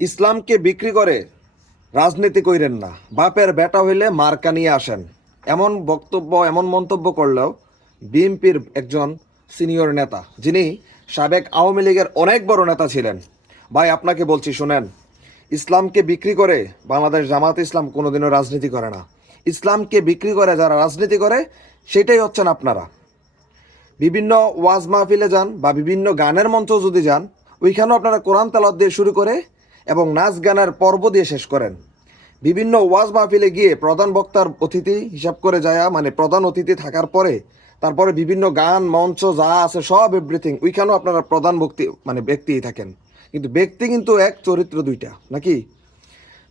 ইসলামকে বিক্রি করে রাজনীতি কইরেন না, বাপের বেটা হইলে মার্কা নিয়ে আসেন, এমন বক্তব্য এমন মন্তব্য করলেও বিএনপির একজন সিনিয়র নেতা, যিনি সাবেক আওয়ামী লীগের অনেক বড় নেতা ছিলেন। ভাই, আপনাকে বলছি শুনেন, ইসলামকে বিক্রি করে বাংলাদেশ জামাত ইসলাম কোনোদিনও রাজনীতি করে না। ইসলামকে বিক্রি করে যারা রাজনীতি করে সেটাই হচ্ছেন আপনারা। বিভিন্ন ওয়াজ মাহফিলে যান বা বিভিন্ন গানের মঞ্চ যদি যান, ওইখানেও আপনারা কোরআন তেলাওয়াত দিয়ে শুরু করে এবং নাচ গানের পর্ব দিয়ে শেষ করেন। বিভিন্ন ওয়াজ মাহফিলে গিয়ে প্রধান বক্তার অতিথি হিসাব করে যায়, মানে প্রধান অতিথি থাকার পরে তারপরে বিভিন্ন গান মঞ্চ যা আছে সব এভরিথিং, ওইখানেও আপনারা প্রধান ব্যক্তিই থাকেন, কিন্তু ব্যক্তি কিন্তু এক, চরিত্র দুইটা নাকি?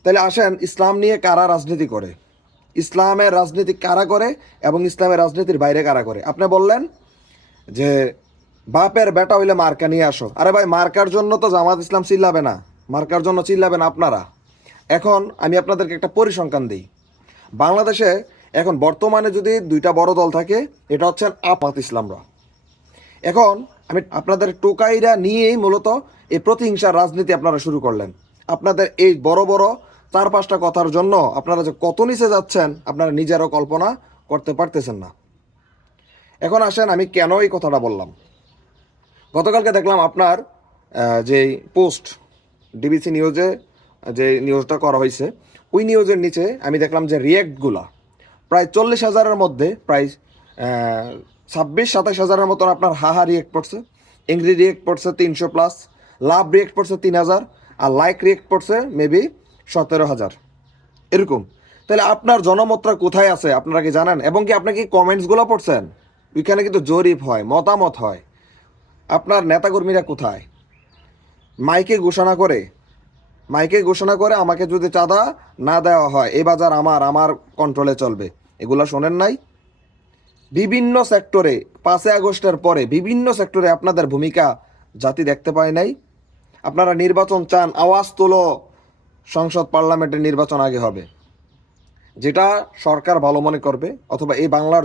তাহলে আসেন, ইসলাম নিয়ে কারা রাজনীতি করে, ইসলামের রাজনীতি কারা করে এবং ইসলামের রাজনীতির বাইরে কারা করে। আপনি বললেন যে বাপের বেটা হইলে মার্কা নিয়ে আসো। আরে ভাই, মার্কার জন্য তো জামাত ইসলাম চিল্লাবে না, মার্কার জন্য চিল্লাবেন আপনারা। এখন আমি আপনাদেরকে একটা পরিসংখ্যান দিই। বাংলাদেশে এখন বর্তমানে যদি দুইটা বড় দল থাকে, এটা হচ্ছেন জামাত ইসলামরা। এখন আমি আপনাদের টোকাইরা নিয়েই মূলত এই প্রতিহিংসার রাজনীতি আপনারা শুরু করলেন। আপনাদের এই বড় বড় 4-5টা কথার জন্য আপনারা যে কত নিচে যাচ্ছেন আপনারা নিজেরও কল্পনা করতে পারতেছেন না। এখন আসেন, আমি কেন এই কথাটা বললাম। গতকালকে দেখলাম আপনার যে পোস্ট ডিবিসি নিউজে যে নিউজটা করা হয়েছে, ওই নিউজের নিচে আমি দেখলাম যে রিয়েক্টগুলা প্রায় 40,000-এর মধ্যে প্রায় 26-27,000-এর মতন আপনার হাহা রিয়েক্ট পড়ছে, এংরি রিয়েক্ট পড়ছে 300+, লাভ রিয়েক্ট পড়ছে 3,000, আর লাইক রিয়েক্ট পড়ছে মেবি 17,000 এরকম। তাহলে আপনার জনমতটা কোথায় আছে আপনারা কি জানেন? এবং কি আপনি কি কমেন্টসগুলো পড়ছেন? ওইখানে কিন্তু জরিপ হয়, মতামত হয়। আপনার নেতাকর্মীরা কোথায়? মাইকে ঘোষণা করে আমাকে যদি চাঁদা না দেওয়া হয় এই বাজার আমার কন্ট্রোলে চলবে, এগুলা শোনেন নাই? বিভিন্ন সেক্টরে 5 আগস্টের পরে বিভিন্ন সেক্টরে আপনাদের ভূমিকা জাতি দেখতে পায় নাই। আপনারা নির্বাচন চান, আওয়াজ তোলো, সংসদ পার্লামেন্টের নির্বাচন আগে হবে, যেটা সরকার ভালো মনে করবে অথবা এই বাংলার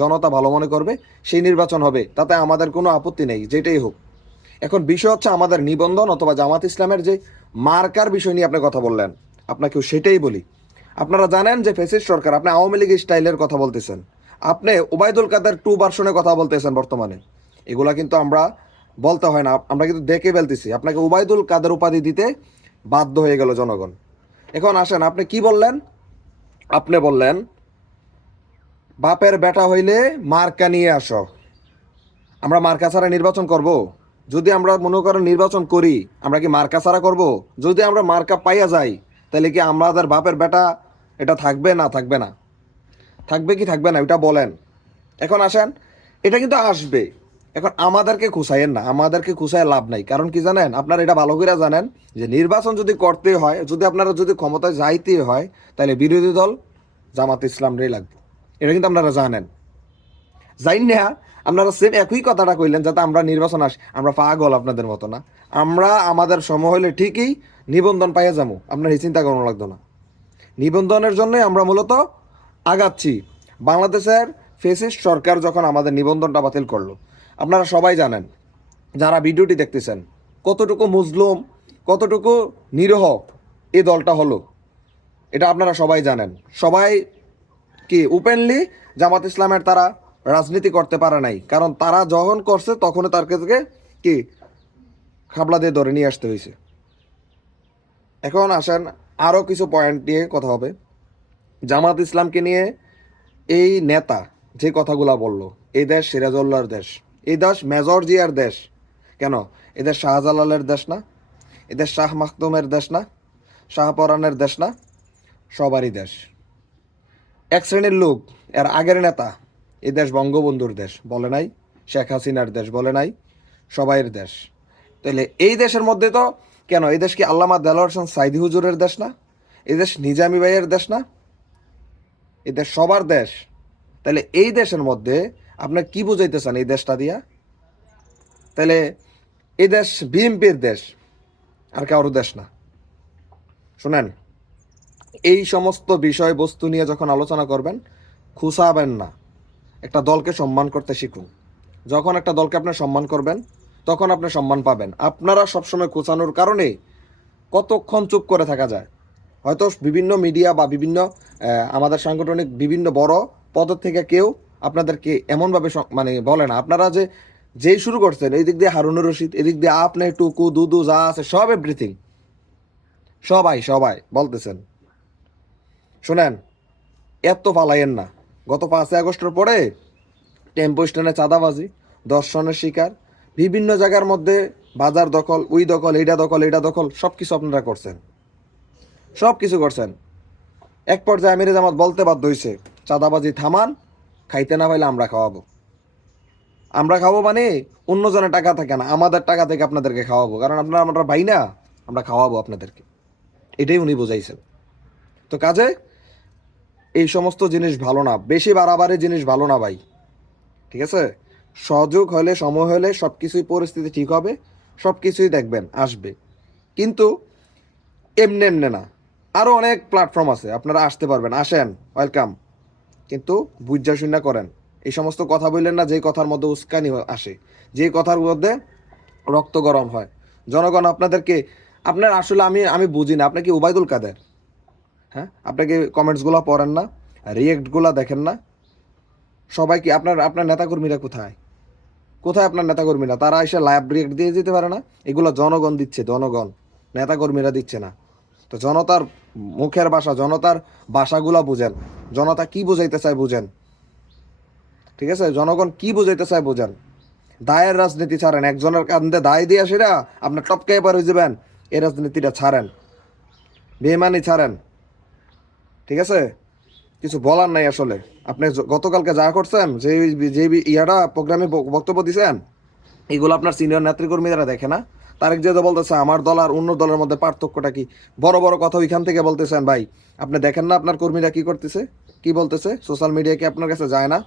জনতা ভালো মনে করবে সেই নির্বাচন হবে, তাতে আমাদের কোনো আপত্তি নেই, যেটাই হোক। এখন বিষয় হচ্ছে আমাদের নিবন্ধন অথবা জামাত ইসলামের যে মার্কার বিষয় নিয়ে আপনি কথা বললেন, আপনাকেও সেটাই বলি। আপনারা জানেন যে ফ্যাসিস্ট সরকার, আপনি আওয়ামী লীগ স্টাইলের কথা বলতেছেন, আপনি ওবায়দুল কাদের 2 ভার্সনের কথা বলতেছেন বর্তমানে। এগুলা কিন্তু আমরা বলতে হয় না, আমরা কিন্তু দেখে ফেলতেছি। আপনাকে ওবায়দুল কাদের উপাধি দিতে বাধ্য হয়ে গেল জনগণ। এখন আসেন, আপনি কি বললেন? আপনি বললেন বাপের বেটা হইলে মার্কা নিয়ে আসো। আমরা মার্কা ছাড়া নির্বাচন করব? যদি আমরা মনে করেন নির্বাচন করি, আমরা কি মার্কা ছাড়া করব? যদি আমরা মার্কা পাইয়া যাই, তাহলে কি আমাদের বাপের বেটা এটা থাকবে না থাকবে না? থাকবে কি থাকবে না এটা বলেন। এখন আসেন, এটা কিন্তু আসবে। এখন আমাদেরকে খুঁচাইয়েন না, আমাদেরকে খুঁচায় লাভ নাই। কারণ কি জানেন, আপনারা এটা ভালো করে জানেন যে নির্বাচন যদি করতে হয়, যদি আপনারা যদি ক্ষমতায় যাইতে হয়, তাহলে বিরোধী দল জামাত ইসলামরাই লাগবে। এটা কিন্তু আপনারা জানেন। যাই না, আপনারা সেম একই কথাটা কইলেন যাতে আমরা নির্বাচন আসি। আমরা পাগল আপনাদের মতো না। আমরা আমাদের সময় হলে ঠিকই নিবন্ধন পাইয়া যাবো, আপনার এই চিন্তা করানো লাগতো না। নিবন্ধনের জন্যই আমরা মূলত আগাচ্ছি। বাংলাদেশের ফ্যাসিস্ট সরকার যখন আমাদের নিবন্ধনটা বাতিল করলো, আপনারা সবাই জানেন, যারা ভিডিওটি দেখতেছেন, কতটুকু মুজলুম, কতটুকু নিরীহ এই দলটা হলো, এটা আপনারা সবাই জানেন। সবাই কি ওপেনলি জামাত ইসলামের তারা রাজনীতি করতে পারে নাই, কারণ তারা যখন করছে তখন তার কাছে কি খাবলা দিয়ে ধরে নিয়ে আসতে হয়েছে। এখন আসেন, আরও কিছু পয়েন্ট নিয়ে কথা হবে। জামাত ইসলামকে নিয়ে এই নেতা যে কথাগুলা বলল, এই দেশ সিরাজউল্লাহর দেশ, এই দেশ মেজর জিয়ার দেশ। কেন? এদের শাহজালালের দেশ না? এদের শাহ মাখদুমের দেশ না? শাহপরানের দেশ না? সবারই দেশ। এক শ্রেণীর লোক, এর আগের নেতা, এই দেশ বঙ্গবন্ধুর দেশ বলে নাই, শেখ হাসিনার দেশ বলে নাই, সবাইয়ের দেশ। তাহলে এই দেশের মধ্যে তো কেন, এই দেশ কি আল্লামা দেলোয়ার হোসেন সাইদি হুজুরের দেশ না? এই দেশ নিজামী ভাইয়ের দেশ না? এই দেশ সবার দেশ। তাহলে এই দেশের মধ্যে আপনার কি বুঝাইতে চান এই দেশটা দিয়া? তাহলে এই দেশ বিএনপির দেশ, আর কারো দেশ না। শোনেন, এই সমস্ত বিষয়বস্তু নিয়ে যখন আলোচনা করবেন, খুসাবেন না। একটা দলকে সম্মান করতে শিখুন। যখন একটা দলকে আপনি সম্মান করবেন, তখন আপনি সম্মান পাবেন। আপনারা সবসময় খুঁচানোর কারণে কতক্ষণ চুপ করে থাকা যায়? হয়তো বিভিন্ন মিডিয়া বা বিভিন্ন আমাদের সাংগঠনিক বিভিন্ন বড় পদ থেকে কেউ আপনাদেরকে এমনভাবে মানে বলে না। আপনারা যেই শুরু করছেন, এই দিক দিয়ে হারুনুর রশিদ, এদিক দিয়ে আপনি, টুকু, দুদু যা আছে সব এভরিথিং, সবাই সবাই বলতেছেন। শোনেন, এত পালাইয়েন না। গত 5ই আগস্টের পরে টেম্পো স্ট্যান্ডে চাঁদাবাজি, দর্শনের শিকার, বিভিন্ন জায়গার মধ্যে বাজার দখল, ওই দখল, এইটা দখল, এইটা দখল, সব কিছু আপনারা করছেন, সব কিছু করছেন। এক পর্যায়ে আমিরে জামাত বলতে বাধ্য হয়েছে, চাঁদাবাজি থামান, খাইতে না পাইলে আমরা খাওয়াবো। আমরা খাবো মানে অন্যজনের টাকা থেকে না, আমাদের টাকা থেকে আপনাদেরকে খাওয়াবো, কারণ আপনারা আমরা ভাই না, আমরা খাওয়াবো আপনাদেরকে। এটাই উনি বুঝাইছেন। তো কাজে এই সমস্ত জিনিস ভালো না, বেশি বাড়াবাড়ি জিনিস ভালো না ভাই, ঠিক আছে? সহযোগ হলে, সময় হলে সব কিছুই পরিস্থিতি ঠিক হবে, সব কিছুই দেখবেন আসবে। কিন্তু এমনি এমনি না, আরও অনেক প্ল্যাটফর্ম আছে, আপনারা আসতে পারবেন, আসেন, ওয়েলকাম। কিন্তু বুঝা শুনা করেন। এই সমস্ত কথা বললেন না যেই কথার মধ্যে উস্কানি আসে, যেই কথার মধ্যে রক্ত গরম হয়। জনগণ আপনাদেরকে, আপনার আসলে আমি বুঝি না, আপনি কি ওবায়দুল কাদের? হ্যাঁ, আপনাকে কমেন্টসগুলো পড়েন না, রিয়েক্টগুলো দেখেন না? সবাই কি আপনার আপনার নেতাকর্মীরা কোথায়? কোথায় আপনার নেতাকর্মীরা? তারা এসে লাইভ রিয়েক্ট দিয়ে যেতে পারে না? এগুলো জনগণ দিচ্ছে, জনগণ, নেতাকর্মীরা দিচ্ছে না। তো জনতার মুখের ভাষা, জনতার ভাষাগুলা বুঝেন, জনতা কি বুঝাইতে চায় বুঝেন, ঠিক আছে? জনগণ কি বুঝাইতে চায় বুঝেন। দায়ের রাজনীতি ছাড়েন, একজনের কান্দে দায় দিয়ে সেটা আপনার টপকে এবার হয়ে যাবেন, এই রাজনীতিটা ছাড়েন, বেমানি ছাড়েন, ঠিক আছে? কিছু বলার নাই আসলে। আপনি গতকালকে যা করছেন, যে যে ইয়াটা প্রোগ্রামে বক্তব্য দিছেন, এগুলো আপনার সিনিয়র নেতৃকর্মীরা দেখে না? তারেক জিয়া বলতেছে আমার দল আর অন্য দলের মধ্যে পার্থক্যটা কি? বড় বড় কথা ওইখান থেকে বলতেছেন ভাই। আপনি দেখেন না আপনার কর্মীরা কি করতেছে, কি বলতেছে? সোশ্যাল মিডিয়া কি আপনার কাছে যায় না?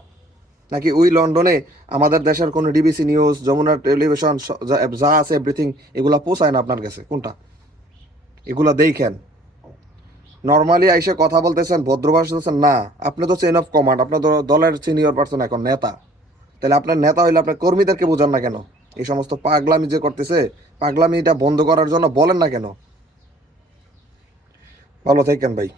নাকি ওই লন্ডনে আমাদের দেশের কোনো ডিবিসি নিউজ, যমুনা টেলিভিশন যা আছে এভরিথিং, এগুলা পৌঁছায় না আপনার কাছে? কোনটা? এগুলা দেখেন। নর্মালি আইসে কথা বলতেছেন, ভদ্র ভাষাতেছেন না। আপনি তো চেইন অফ কমান্ড, আপনার দলের সিনিয়র পার্সন, এখন নেতা। তাহলে আপনার নেতা হইলে আপনার কর্মীদেরকে বোঝান না কেন? এই সমস্ত পাগলামি যে করতেছে, পাগলামিটা বন্ধ করার জন্য বলেন না কেন? ভালো থাকেন ভাই।